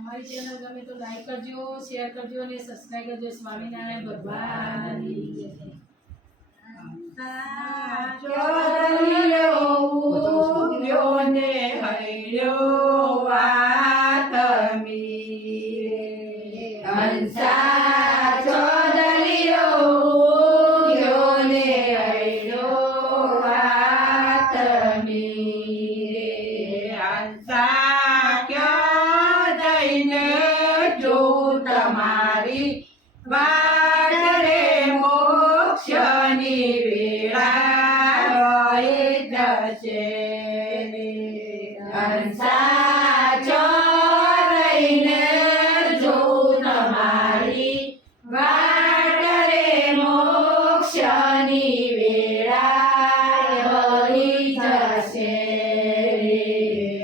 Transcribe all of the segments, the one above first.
અમારી ચેનલ ગમે તો લાઈક કરજો, શેર કરજો અને સબસ્ક્રાઇબ કરજો. સ્વામિનારાયણ ભગવાનની જય. ચોદલિયોને હૈયો વાત મીરે હંસા ચોદલિયોને હૈયો વાત મીરે હંસા ક્યાં જઈને જો તમારી વાડ રે મોક્ષની હંસા ચોરઈને જો તમારી વાટ રે મોક્ષની વેળા વહી જશે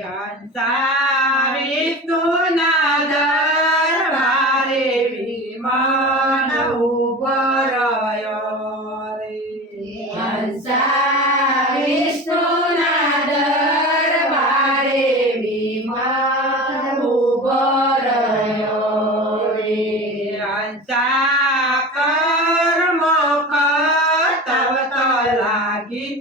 હંસા વિષ્ણુના દરબારે વિમાન ઉભો રહ્યો રે હંસા વિષ્ણુના દરબારે વિમાન ઉભો રહ્યો રે હંસા કર્મ કરતવત લાગી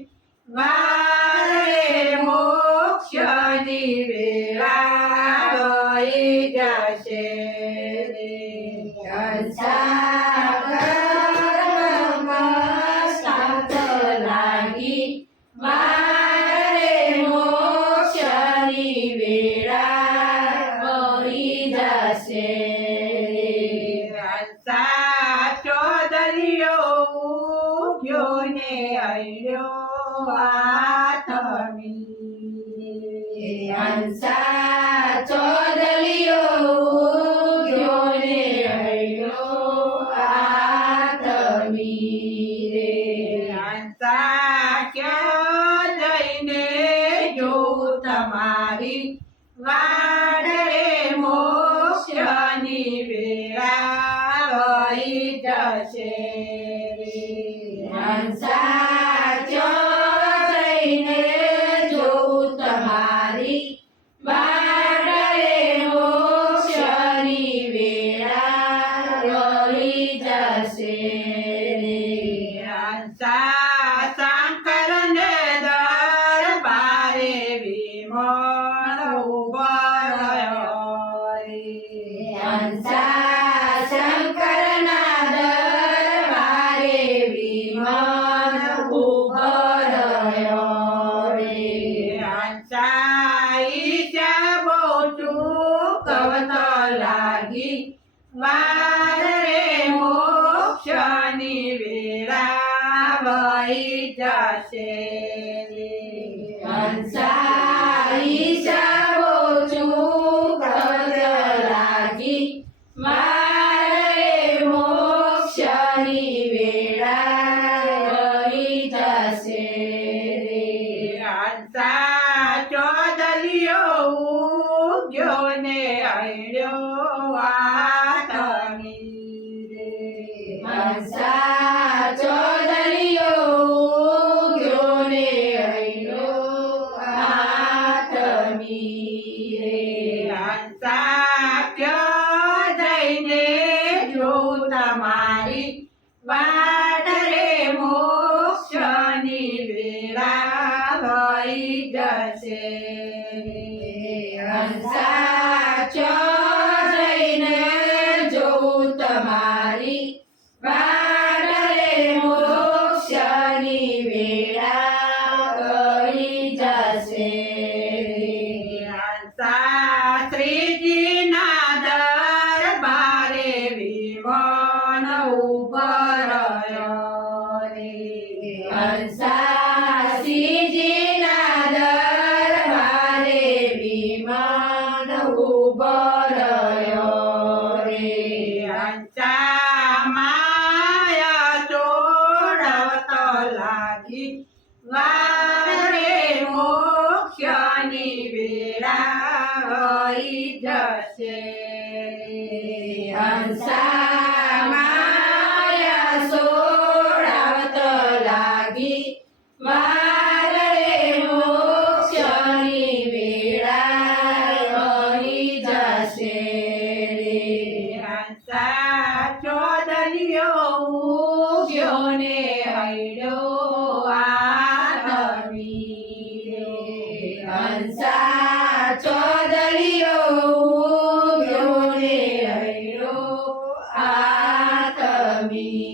વારે મોક્ષની વેળા વહી જશે રે હંસા કર્મ સાત લાગી વારે મોક્ષની વેળા વહી જશે હંસા ચોદલિયો ઉગ્યો ને હૈયો હાથ મીરે હંસા ચોદલિયો ઉગ્યો ને હૈયો હાથ મીરે હંસા ક્યાં જઈને જો તમારી વાડ રે મોક્ષની વેળા વહી જશે હંસા ક્યાં જઈને જો તમારી વાડ રે મોક્ષની વેળા વહી જશે હંસા શંકરને દરબારે વિમળ ઉભો રહ્યો રે હંસા શંકરના દરબારે વિમળ ઉભો રહ્યો રે હંસા ઈશા ચૂકવત લાગી વાર રે મોક્ષની વેળા વહી જશે હંસા ઈશા ચૂકવત લાગી વાર રે મોક્ષની વેળા વહી જશે હંસા ચોદલિયો ઉગ્યો ને હૈયો વાત મીરે હંસા ચોદલિયો ઉગ્યો ને હૈયો હાથ મીરે હંસા ક્યાં જઈને જો તમારી વાટ રે મોક્ષની વેળા વહી જશે હંસા ક્યાં જઈને જો તમારી વાટ રે મોક્ષની વેળા વહી જશે હંસા શ્રીજીના દરબારે વિમાન ઉભો રહ્યો રે હંસા શ્રીજીના દરબારે વિમાન ઉભો રહ્યો રે હંસા માયા ચોડવત લાગી વારે મોક્ષની વેળા વહી જશે હંસા માયા સોડાવત લાગી વારે મોક્ષની વેળા વહી જશે ઉગ્યો ને હૈડો આથમી રે હંસા ચોદલિયો ઉગ્યો ને હૈડો આથમી